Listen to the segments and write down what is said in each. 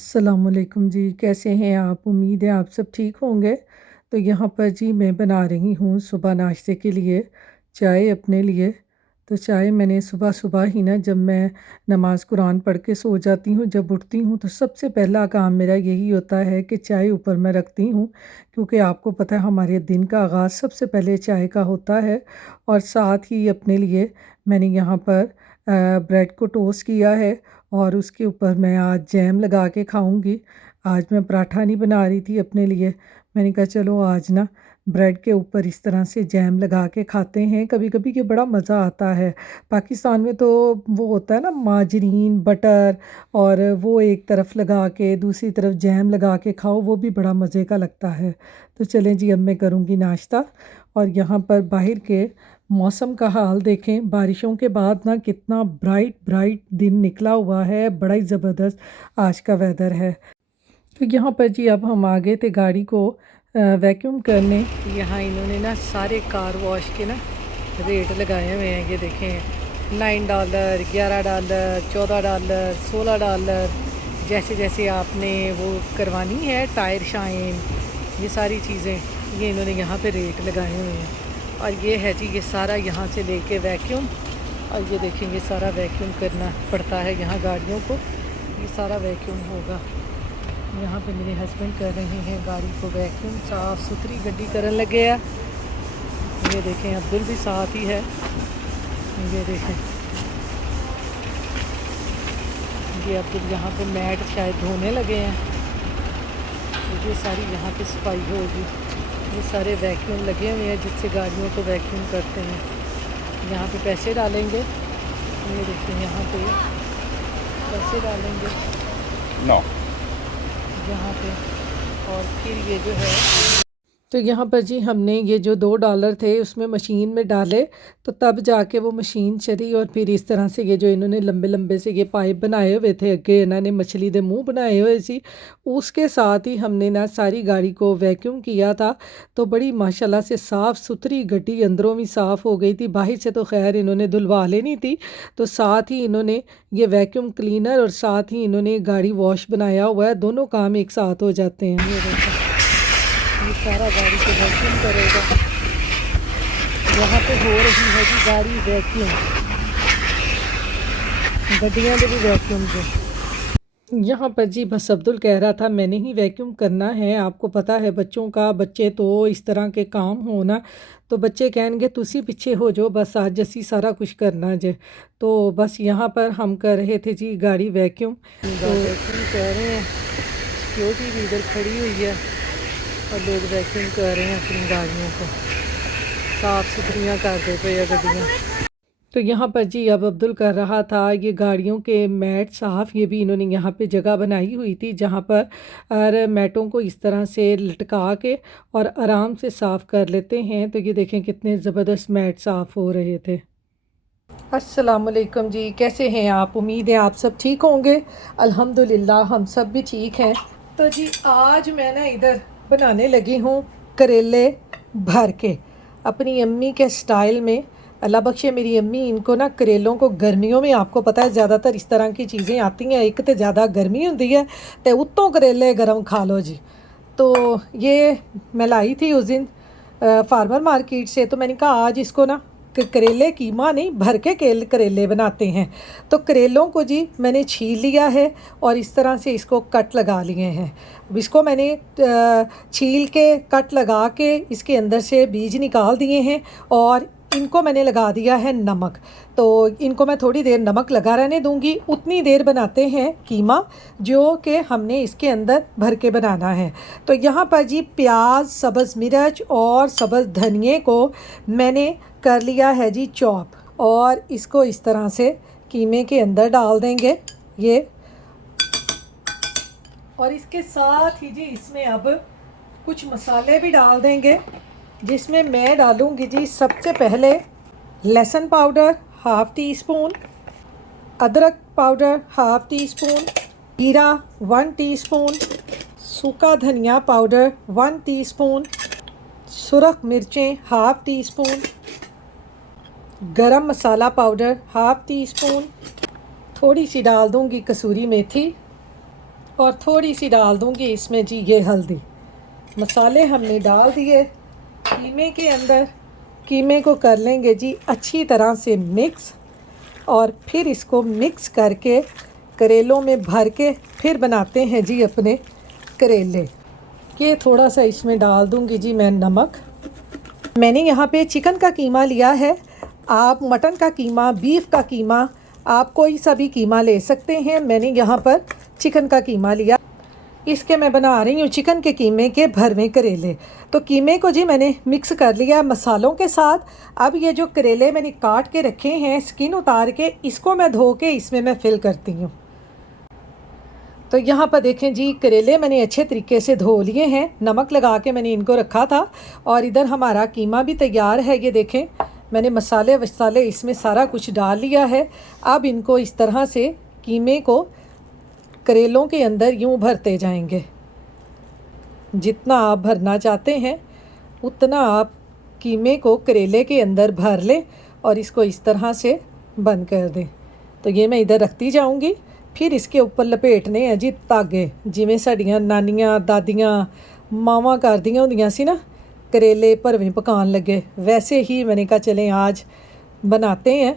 अस्सलामुअलैकुम जी, कैसे हैं आप? उम्मीद है आप सब ठीक होंगे। तो यहाँ पर जी मैं बना रही हूँ सुबह नाश्ते के लिए चाय अपने लिए। तो चाय मैंने सुबह-सुबह ही ना जब मैं नमाज़ कुरान पढ़ के सो जाती हूँ, जब उठती हूँ तो सबसे पहला काम मेरा यही होता है कि चाय ऊपर मैं रखती हूँ। क्योंकि आपको पता है हमारे दिन का आगाज़ सबसे पहले चाय का होता है। और साथ ही अपने लिए मैंने यहाँ पर ब्रेड को टोस्ट किया है और उसके ऊपर मैं आज जैम लगा के खाऊँगी। आज मैं पराठा नहीं बना रही थी अपने लिए, मैंने कहा चलो आज ना ब्रेड के ऊपर इस तरह से जैम लगा के खाते हैं कभी-कभी कि बड़ा मज़ा आता है। पाकिस्तान में तो वो होता है ना माजरीन, बटर और वो एक तरफ लगा के दूसरी तरफ जैम लगा के खाओ, वो भी बड़ा मज़े का लगता है। तो चलें जी अब मैं करूँगी नाश्ता। और यहाँ पर बाहर के मौसम का हाल देखें, बारिशों के बाद ना कितना ब्राइट ब्राइट दिन निकला हुआ है, बड़ा ही ज़बरदस्त आज का वेदर है। तो यहाँ पर जी अब हम आ गए थे गाड़ी को वैक्यूम करने। यहाँ इन्होंने ना सारे कार वॉश के ना रेट लगाए हुए हैं, ये देखें $9, $11, $14, $16, जैसे जैसे आपने वो करवानी है टायर शाइन, ये सारी चीज़ें ये इन्होंने यहाँ पे रेट लगाए हुए हैं। और ये है जी ये सारा यहाँ से लेके वैक्यूम। और ये देखें ये सारा वैक्यूम करना पड़ता है यहाँ गाड़ियों को, ये सारा वैक्यूम होगा। यहाँ पे मेरे हस्बैंड कर रहे हैं गाड़ी को वैक्यूम, साफ़ सुथरी गड्डी करने लगे हैं। ये देखें अब्दुल भी साथ ही है, ये देखें ये अब्दुल यहाँ पे मैट शायद धोने लगे हैं। तो ये सारी यहाँ पे सफाई होगी, ये सारे वैक्यूम लगे हुए हैं जिससे गाड़ियों को वैक्यूम करते हैं। यहाँ पे पैसे डालेंगे, ये देखिए यहाँ पे पैसे डालेंगे No. यहाँ पे। और फिर ये जो है तो यहाँ पर जी हमने ये जो $2 थे उसमें मशीन में डाले, तो तब जाके वो मशीन चली। और फिर इस तरह से ये जो इन्होंने लंबे लंबे से ये पाइप बनाए हुए थे, अगे इन्होंने मछली दे मुंह बनाए हुए सी, उसके साथ ही हमने ना सारी गाड़ी को वैक्यूम किया था। तो बड़ी माशाल्लाह से साफ़ सुथरी गड्डी अंदरों भी साफ़ हो गई थी, बाहर से तो खैर इन्होंने धुलवा लेनी थी। तो साथ ही इन्होंने ये वैक्यूम क्लीनर और साथ ही इन्होंने गाड़ी वॉश बनाया हुआ है, दोनों काम एक साथ हो जाते हैं। ये देखो ये सारा गाड़ी को वैक्यूम करेगा। यहाँ पे हो रही है जी गाड़ी वैक्यूम, गड्डियाँ भी वैक्यूम जो यहाँ पर जी बस अब्दुल कह रहा था मैंने ही वैक्यूम करना है। आपको पता है बच्चों का, बच्चे तो इस तरह के काम हो ना तो बच्चे कहेंगे तुसी पीछे हो जो, बस आज जैसी सारा कुछ करना जे। तो बस यहाँ पर हम कर रहे थे जी गाड़ी वैक्यूम। तो वैक्यूम कह रहे हैं, सिक्योरिटी भी इधर खड़ी हुई है और लोग वैक्यूम कर रहे हैं अपनी गाड़ियों को, साफ़ सुथरियाँ कर देते हैं गड्डियाँ। तो यहाँ पर जी अब अब्दुल कर रहा था ये गाड़ियों के मैट साफ़, ये भी इन्होंने यहाँ पे जगह बनाई हुई थी जहाँ पर और मैटों को इस तरह से लटका के और आराम से साफ़ कर लेते हैं। तो ये देखें कितने ज़बरदस्त मैट साफ़ हो रहे थे। अस्सलामुअलैकुम जी, कैसे हैं आप? उम्मीद है आप सब ठीक होंगे। अल्हम्दुलिल्लाह हम सब भी ठीक हैं। तो जी आज मैं ना इधर बनाने लगी हूँ करेले भर के अपनी अम्मी के स्टाइल में। अल्लाह बख्शे मेरी अम्मी, इनको ना करेलों को गर्मियों में आपको पता है ज़्यादातर इस तरह की चीज़ें आती हैं, एक तो ज़्यादा गर्मी होती है तो उत्तों करेले गर्म खा लो जी। तो ये मैं लाई थी उस दिन फार्मर मार्केट से, तो मैंने कहा आज इसको ना करेले कीमा नहीं भर के करेले बनाते हैं। तो करेलों को जी मैंने छील लिया है और इस तरह से इसको कट लगा लिए हैं। अब इसको मैंने छील के कट लगा के इसके अंदर से बीज निकाल दिए हैं और इनको मैंने लगा दिया है नमक। तो इनको मैं थोड़ी देर नमक लगा रहने दूंगी, उतनी देर बनाते हैं कीमा जो कि हमने इसके अंदर भर के बनाना है। तो यहाँ पर जी प्याज, सब्ज़ मिर्च और सब्ज़ धनिए को मैंने कर लिया है जी चॉप और इसको इस तरह से कीमे के अंदर डाल देंगे ये। और इसके साथ ही जी इसमें अब कुछ मसाले भी डाल देंगे, जिसमें मैं डालूँगी जी सबसे पहले लहसुन पाउडर हाफ़ टी स्पून, अदरक पाउडर हाफ़ टी स्पून, जीरा 1 टीस्पून, सूखा धनिया पाउडर 1 टीस्पून, सुरख मिर्चें हाफ़ टी स्पून, गरम मसाला पाउडर हाफ़ टी स्पून, थोड़ी सी डाल दूँगी कसूरी मेथी और थोड़ी सी डाल दूँगी इसमें जी ये हल्दी। मसाले हमने डाल दिए कीमे के अंदर। कीमे को कर लेंगे जी अच्छी तरह से मिक्स, और फिर इसको मिक्स करके करेलों में भर के फिर बनाते हैं जी अपने करेले। ये थोड़ा सा इसमें डाल दूँगी जी मैं नमक। मैंने यहाँ पे चिकन का कीमा लिया है, आप मटन का कीमा, बीफ का कीमा, आप कोई सा भी कीमा ले सकते हैं। मैंने यहाँ पर चिकन का कीमा लिया। इसके मैं बना रही हूँ चिकन के कीमे के भरवे करेले। तो कीमे को जी मैंने मिक्स कर लिया मसालों के साथ। अब ये जो करेले मैंने काट के रखे हैं स्किन उतार के, इसको मैं धो के इसमें मैं फिल करती हूँ। तो यहाँ पर देखें जी करेले मैंने अच्छे तरीके से धो लिए हैं, नमक लगा के मैंने इनको रखा था। और इधर हमारा कीमा भी तैयार है। ये देखें मैंने मसाले वसाले इसमें सारा कुछ डाल लिया है। अब इनको इस तरह से कीमे को करेलों के अंदर यूँ भरते जाएंगे। जितना आप भरना चाहते हैं उतना आप कीमे को करेले के अंदर भर लें और इसको इस तरह से बंद कर दें। तो ये मैं इधर रखती जाऊंगी। फिर इसके ऊपर लपेटने हैं जी धागे, जिमें साड़ियाँ नानियाँ दादियाँ मावां करदियां होंदियां सी ना करेले भरवें पकान लगे, वैसे ही मैंने कहा चलें आज बनाते हैं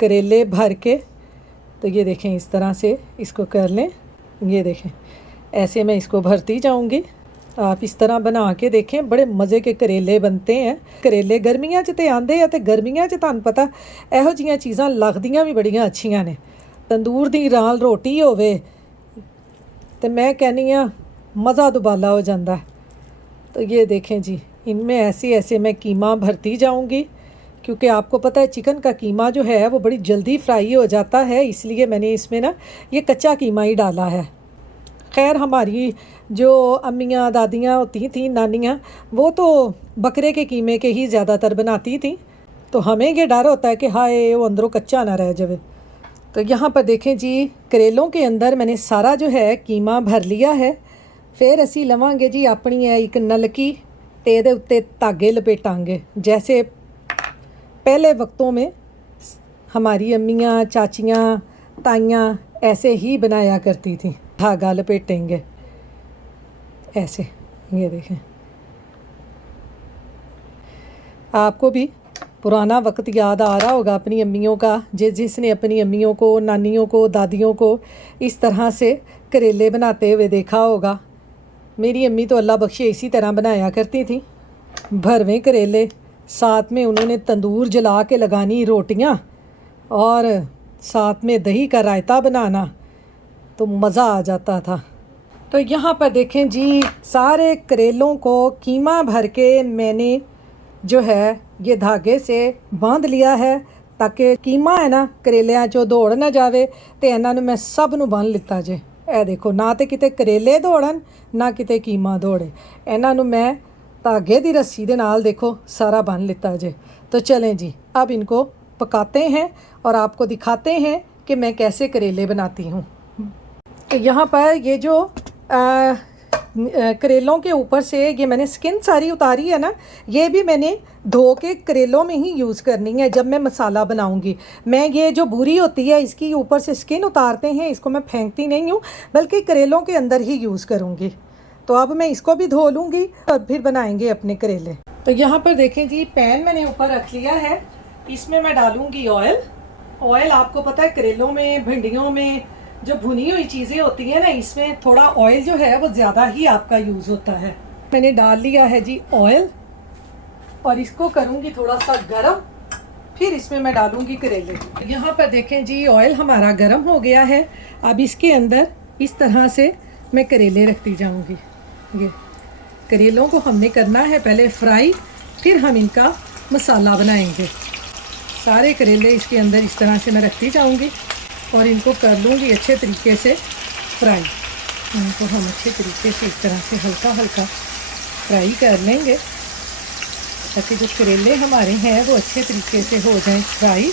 करेले भर के। तो ये देखें इस तरह से इसको कर लें। ये देखें ऐसे मैं इसको भरती जाऊंगी। आप इस तरह बना के देखें, बड़े मज़े के करेले बनते हैं। करेले गर्मियां च ते आंदे आ, ते गर्मियां च तुहानूं पता इहो जिहियां चीज़ां लगदियां भी बड़ियां अच्छियां ने। तंदूर दी नाल रोटी होवे ते मैं कहनी आ मज़ा दुबाला हो जाता है। तो ये देखें जी इनमें ऐसे ऐसे मैं कीमा भरती जाऊंगी, क्योंकि आपको पता है चिकन का कीमा जो है वो बड़ी जल्दी फ्राई हो जाता है, इसलिए मैंने इसमें ना ये कच्चा कीमा ही डाला है। खैर हमारी जो अम्मियाँ दादियाँ होती थी नानियाँ, वो तो बकरे के कीमे के ही ज़्यादातर बनाती थी। तो हमें ये डर होता है कि हाय वो अंदरों कच्चा ना रह जाए। तो यहाँ पर देखें जी करेलों के अंदर मैंने सारा जो है कीमा भर लिया है। फिर असी लवांगे जी अपनी है एक नलकी ते दे उत्ते धागे लपेटांगे, जैसे पहले वक्तों में हमारी अम्मियाँ चाचियाँ ताइयाँ ऐसे ही बनाया करती थी। धागा लपेटेंगे ऐसे। ये देखें आपको भी पुराना वक्त याद आ रहा होगा अपनी अम्मियों का, जिसने अपनी अम्मियों को, नानियों को, दादियों को इस तरह से करेले बनाते हुए देखा होगा। मेरी अम्मी तो अल्लाह बख्शे इसी तरह बनाया करती थी, भरवें करेले, साथ में उन्होंने तंदूर जला के लगानी रोटियां और साथ में दही का रायता बनाना, तो मज़ा आ जाता था। तो यहाँ पर देखें जी सारे करेलों को कीमा भर के मैंने जो है ये धागे से बांध लिया है, ताकि कीमा है ना करेलियां चो दौड़ ना जावे। तो इन्हों मैं सब नू बन लिता जे। ए देखो ना तो किते करेले दौड़न ना किते कीमा दौड़े, इन्हों मैं धागे दी रस्सी दे नाल देखो सारा बन लिता जे। तो चलें जी अब इनको पकाते हैं और आपको दिखाते हैं कि मैं कैसे करेले बनाती हूँ। तो यहाँ पर ये जो करेलों के ऊपर से ये मैंने स्किन सारी उतारी है ना, ये भी मैंने धो के करेलों में ही यूज़ करनी है। जब मैं मसाला बनाऊंगी मैं ये जो भूरी होती है इसकी ऊपर से स्किन उतारते हैं, इसको मैं फेंकती नहीं हूँ बल्कि करेलों के अंदर ही यूज़ करूँगी। तो अब मैं इसको भी धो लूँगी और फिर बनाएंगे अपने करेले। तो यहाँ पर देखें जी पैन मैंने ऊपर रख लिया है, इसमें मैं डालूँगी ऑयल। ऑयल आपको पता है करेलों में, भिंडियों में जो भुनी हुई चीज़ें होती हैं ना, इसमें थोड़ा ऑयल जो है वो ज़्यादा ही आपका यूज़ होता है। मैंने डाल लिया है जी ऑयल और इसको करूँगी थोड़ा सा गरम, फिर इसमें मैं डालूँगी करेले। यहाँ पर देखें जी ऑयल हमारा गरम हो गया है। अब इसके अंदर इस तरह से मैं करेले रखती जाऊँगी। ये करेलों को हमने करना है पहले फ्राई, फिर हम इनका मसाला बनाएंगे। सारे करेले इसके अंदर इस तरह से मैं रखती जाऊँगी और इनको कर लूँगी अच्छे तरीके से फ्राई। इनको हम अच्छे तरीके से इस तरह से हल्का हल्का फ्राई कर लेंगे ताकि जो करेले हमारे हैं वो अच्छे तरीके से हो जाएं फ्राई।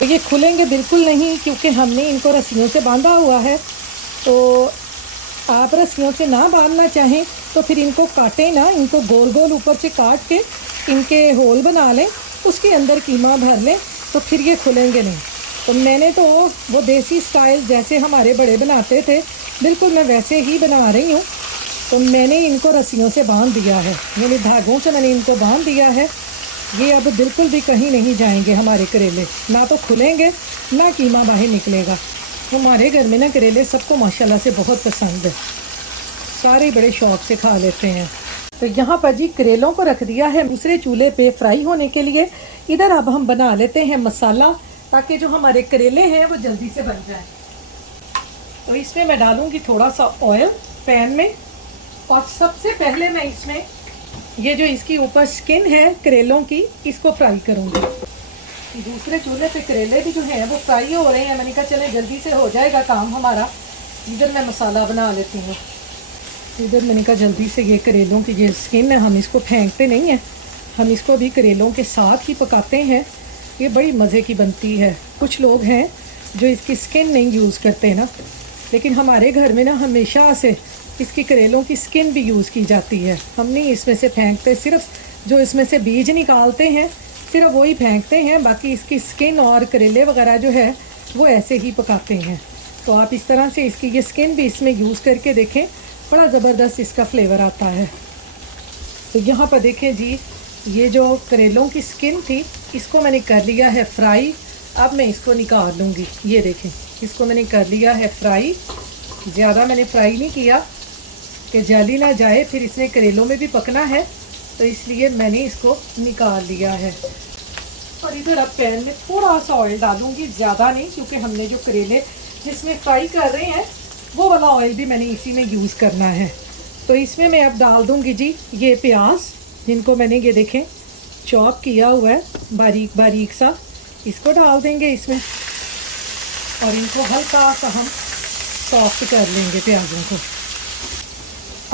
तो ये खुलेंगे बिल्कुल नहीं क्योंकि हमने इनको रस्सियों से बांधा हुआ है। तो आप रस्सियों से ना बांधना चाहें तो फिर इनको काटें ना, इनको गोल गोल ऊपर से काट के इनके होल बना लें, उसके अंदर कीमा भर लें, तो फिर ये खुलेंगे नहीं। तो मैंने तो वो देसी स्टाइल जैसे हमारे बड़े बनाते थे बिल्कुल मैं वैसे ही बना रही हूँ। तो मैंने इनको रस्सियों से बांध दिया है, यानी धागों से मैंने इनको बांध दिया है। ये अब बिल्कुल भी कहीं नहीं जाएंगे हमारे करेले, ना तो खुलेंगे ना कीमा बाहर निकलेगा। हमारे घर में ना करेले सबको माशाल्लाह से बहुत पसंद है, सारे बड़े शौक़ से खा लेते हैं। तो यहाँ पर जी करेलों को रख दिया है दूसरे चूल्हे पे फ्राई होने के लिए। इधर अब हम बना लेते हैं मसाला, ताकि जो हमारे करेले हैं वो जल्दी से बन जाए। तो इसमें मैं डालूँगी थोड़ा सा ऑयल पैन में, और सबसे पहले मैं इसमें ये जो इसकी ऊपर स्किन है करेलों की, इसको फ्राई करूँगी। दूसरे चूल्हे पे करेले भी जो हैं वो फ्राई हो रहे हैं। मैंने कहा चले जल्दी से हो जाएगा काम हमारा। इधर मैं मसाला बना लेती हूँ। इधर मैंने कहा जल्दी से ये करेलों की ये स्किन है, हम इसको फेंकते नहीं हैं, हम इसको भी करेलों के साथ ही पकाते हैं। ये बड़ी मज़े की बनती है। कुछ लोग हैं जो इसकी स्किन नहीं यूज़ करते ना, लेकिन हमारे घर में ना हमेशा से इसकी करेलों की स्किन भी यूज़ की जाती है। हम नहीं इसमें से फेंकते, सिर्फ जो इसमें से बीज निकालते हैं सिर्फ वही फेंकते हैं, बाकी इसकी स्किन और करेले वगैरह जो है वो ऐसे ही पकाते हैं। तो आप इस तरह से इसकी ये स्किन भी इसमें यूज़ करके देखें, बड़ा ज़बरदस्त इसका फ्लेवर आता है। तो यहाँ पर देखें जी, ये जो करेलों की स्किन थी इसको मैंने कर लिया है फ्राई। अब मैं इसको निकाल लूँगी। ये देखें, इसको मैंने कर लिया है फ्राई। ज़्यादा मैंने फ्राई नहीं किया कि जली ना जाए, फिर इसने करेलों में भी पकना है, तो इसलिए मैंने इसको निकाल लिया है। और इधर अब पैन में थोड़ा सा ऑयल डालूँगी, ज़्यादा नहीं, क्योंकि हमने जो करेले जिसमें फ्राई कर रहे हैं वो वाला ऑयल भी मैंने इसी में यूज़ करना है। तो इसमें मैं अब डाल दूँगी जी ये प्याज, जिनको मैंने ये देखें चॉप किया हुआ है बारीक बारीक सा, इसको डाल देंगे इसमें, और इनको हल्का सा हम सॉफ्ट कर लेंगे प्याज़ों को।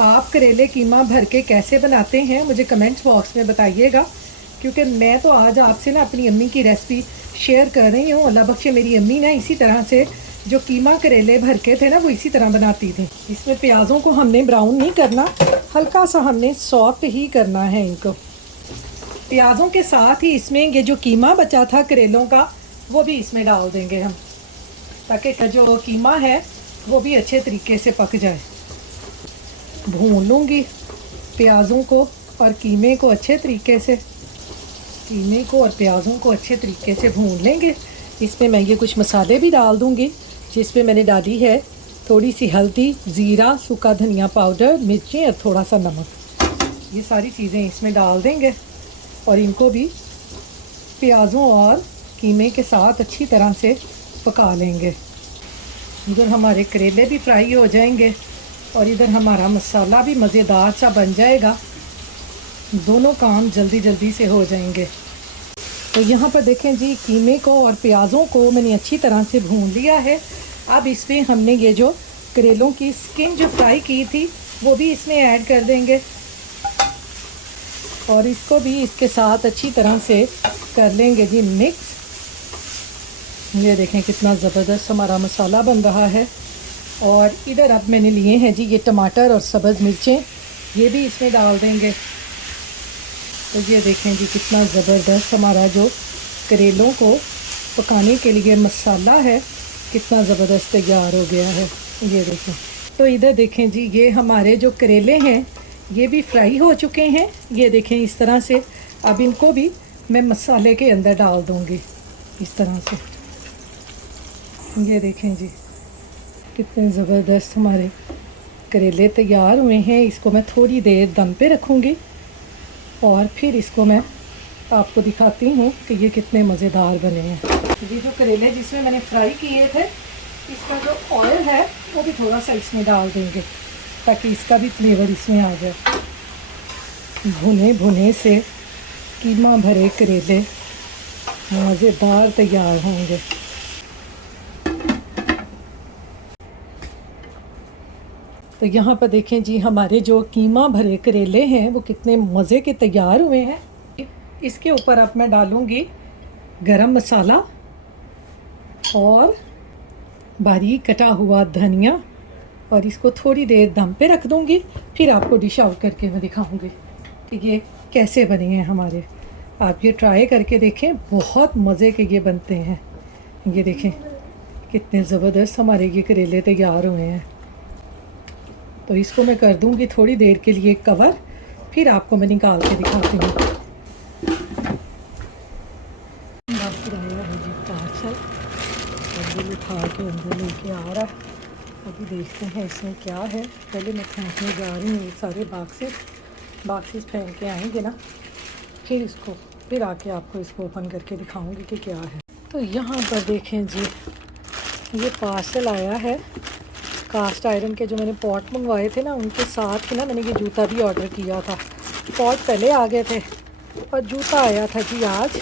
आप करेले कीमा भर के कैसे बनाते हैं मुझे कमेंट्स बॉक्स में बताइएगा, क्योंकि मैं तो आज आपसे ना अपनी अम्मी की रेसिपी शेयर कर रही हूँ। अल्लाह बख्शे मेरी अम्मी ना इसी तरह से जो कीमा करेले भर के थे ना वो इसी तरह बनाती थी। इसमें प्याज़ों को हमने ब्राउन नहीं करना, हल्का सा हमने सॉफ्ट ही करना है इनको। प्याज़ों के साथ ही इसमें ये जो कीमा बचा था करेलों का वो भी इसमें डाल देंगे हम, ताकि जो कीमा है वो भी अच्छे तरीके से पक जाए। भून लूँगी प्याज़ों को और कीमे को अच्छे तरीके से, कीमे को और प्याज़ों को अच्छे तरीके से भून लेंगे। इसमें मैं ये कुछ मसाले भी डाल दूँगी, जिसमें मैंने डाली है थोड़ी सी हल्दी, ज़ीरा, सूखा धनिया पाउडर, मिर्चें और थोड़ा सा नमक। ये सारी चीज़ें इसमें डाल देंगे और इनको भी प्याज़ों और कीमे के साथ अच्छी तरह से पका लेंगे। इधर हमारे करेले भी फ्राई हो जाएंगे और इधर हमारा मसाला भी मज़ेदार सा बन जाएगा। दोनों काम जल्दी जल्दी से हो जाएंगे। तो यहाँ पर देखें जी, कीमे को और प्याज़ों को मैंने अच्छी तरह से भून लिया है। अब इसमें हमने ये जो करेलों की स्किन जो फ्राई की थी वो भी इसमें ऐड कर देंगे, और इसको भी इसके साथ अच्छी तरह से कर लेंगे जी मिक्स। ये देखें कितना ज़बरदस्त हमारा मसाला बन रहा है। और इधर अब मैंने लिए हैं जी ये टमाटर और सब्ज़ मिर्चें, ये भी इसमें डाल देंगे। तो ये देखें जी कितना ज़बरदस्त हमारा जो करेलों को पकाने के लिए मसाला है कितना ज़बरदस्त तैयार हो गया है। ये देखें, तो इधर देखें जी ये हमारे जो करेले हैं ये भी फ्राई हो चुके हैं। ये देखें इस तरह से। अब इनको भी मैं मसाले के अंदर डाल दूँगी इस तरह से। ये देखें जी कितने ज़बरदस्त हमारे करेले तैयार हुए हैं। इसको मैं थोड़ी देर दम पे रखूँगी और फिर इसको मैं आपको दिखाती हूँ कि ये कितने मज़ेदार बने हैं। ये जो करेले जिसमें मैंने फ्राई किए थे, इसका जो ऑयल है वो भी थोड़ा सा इसमें डाल देंगे, ताकि इसका भी फ्लेवर इसमें आ जाए। भुने भुने से कीमा भरे करेले मज़ेदार तैयार होंगे। तो यहाँ पर देखें जी हमारे जो कीमा भरे करेले हैं वो कितने मज़े के तैयार हुए हैं। इसके ऊपर अब मैं डालूँगी गरम मसाला और बारीक कटा हुआ धनिया, और इसको थोड़ी देर दम पे रख दूँगी। फिर आपको डिश आउट करके मैं दिखाऊँगी कि ये कैसे बने हैं हमारे। आप ये ट्राई करके देखें, बहुत मज़े के ये बनते हैं। ये देखें कितने ज़बरदस्त हमारे ये करेले तैयार हुए हैं। तो इसको मैं कर दूँगी थोड़ी देर के लिए कवर, फिर आपको मैं निकाल के दिखाती हूँ। बाहर आया है जी पार्सल, अभी उठा के अंदर लेके आ रहा है। अभी देखते हैं इसमें क्या है। पहले मैं फेंकने जा रही हूँ ये सारे बॉक्सेस फेंक के आएंगे ना, फिर आके आपको इसको ओपन करके दिखाऊंगी कि क्या है। तो यहाँ पर देखें जी, ये पार्सल आया है कास्ट आयरन के। जो मैंने पॉट मंगवाए थे ना, उनके साथ ही ना मैंने ये जूता भी ऑर्डर किया था। पॉट पहले आ गए थे और जूता आया था जी आज।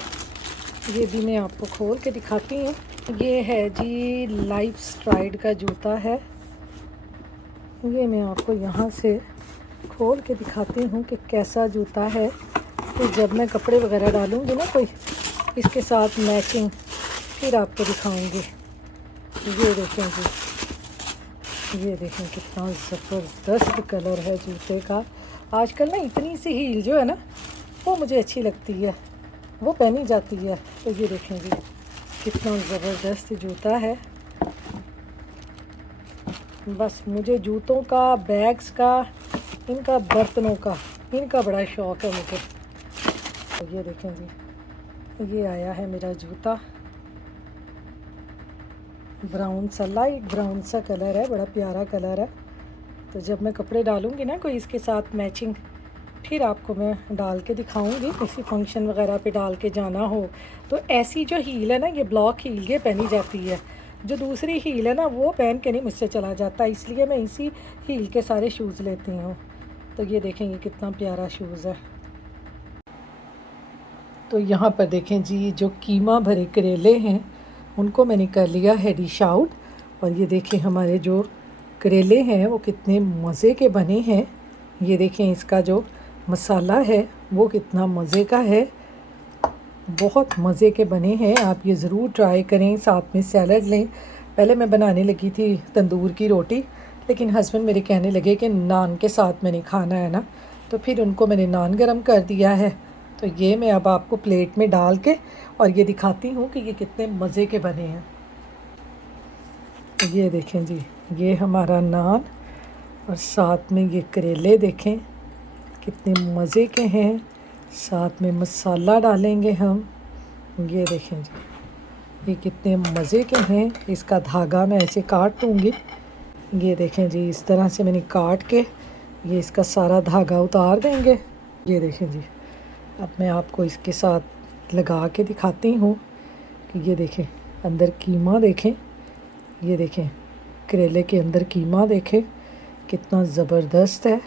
ये भी मैं आपको खोल के दिखाती हूँ। ये है जी लाइफ स्ट्राइड का जूता है। ये मैं आपको यहाँ से खोल के दिखाती हूँ कि कैसा जूता है। तो जब मैं कपड़े वगैरह डालूँगी ना कोई, इसके साथ मैचिंग, फिर आपको दिखाऊँगी। ये देखें जी, ये देखें कितना ज़बरदस्त कलर है जूते का। आजकल ना इतनी सी हील जो है ना, वो मुझे अच्छी लगती है, वो पहनी जाती है। तो ये देखें जी, कितना ज़बरदस्त जूता है। बस मुझे जूतों का, बैग्स का, इनका बर्तनों का, इनका बड़ा शौक़ है मुझे। तो ये देखें जी, ये आया है मेरा जूता। ब्राउन सा, लाइट ब्राउन सा कलर है, बड़ा प्यारा कलर है। तो जब मैं कपड़े डालूँगी ना कोई इसके साथ मैचिंग, फिर आपको मैं डाल के दिखाऊंगी। किसी फंक्शन वगैरह पे डाल के जाना हो तो ऐसी जो हील है ना, ये ब्लॉक हील ये पहनी जाती है। जो दूसरी हील है ना, वो पहन के नहीं मुझसे चला जाता, इसलिए मैं इसी हील के सारे शूज़ लेती हूँ। तो ये देखें, ये कितना प्यारा शूज़ है। तो यहाँ पर देखें जी, जो कीमा भरे करेले हैं उनको मैंने कर लिया है डिश आउट। और ये देखें हमारे जो करेले हैं वो कितने मज़े के बने हैं। ये देखें इसका जो मसाला है वो कितना मज़े का है, बहुत मज़े के बने हैं। आप ये ज़रूर ट्राई करें, साथ में सैलड लें। पहले मैं बनाने लगी थी तंदूर की रोटी, लेकिन हस्बैंड मेरे कहने लगे कि नान के साथ मैंने खाना है ना, तो फिर उनको मैंने नान गरम कर दिया है। तो ये मैं अब आपको प्लेट में डाल के और ये दिखाती हूँ कि ये कितने मज़े के बने हैं। ये देखें जी, ये हमारा नान और साथ में ये करेले देखें कितने मज़े के हैं। साथ में मसाला डालेंगे हम। ये देखें जी, ये कितने मज़े के हैं। इसका धागा मैं ऐसे काट दूँगी। ये देखें जी, इस तरह से मैंने काट के ये इसका सारा धागा उतार देंगे। ये देखें जी, अब मैं आपको इसके साथ लगा के दिखाती हूँ कि ये देखें अंदर कीमा देखें। ये देखें करेले के अंदर कीमा देखें कितना ज़बरदस्त है।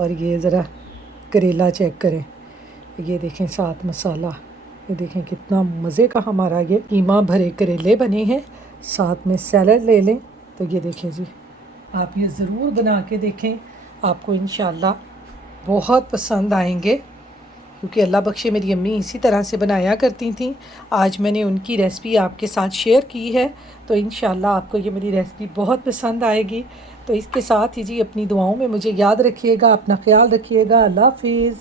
और ये ज़रा करेला चेक करें, ये देखें साथ मसाला। ये देखें कितना मज़े का हमारा ये कीमा भरे करेले बने हैं। साथ में सैलड ले लें। तो ये देखें जी, आप ये ज़रूर बना के देखें, आपको इंशाल्लाह बहुत पसंद आएंगे। क्योंकि अल्लाह बख्शे मेरी अम्मी इसी तरह से बनाया करती थी। आज मैंने उनकी रेसिपी आपके साथ शेयर की है, तो इंशाल्लाह आपको ये मेरी रेसिपी बहुत पसंद आएगी। तो इसके साथ ही जी अपनी दुआओं में मुझे याद रखिएगा, अपना ख्याल रखिएगा। अल्लाह हाफिज़।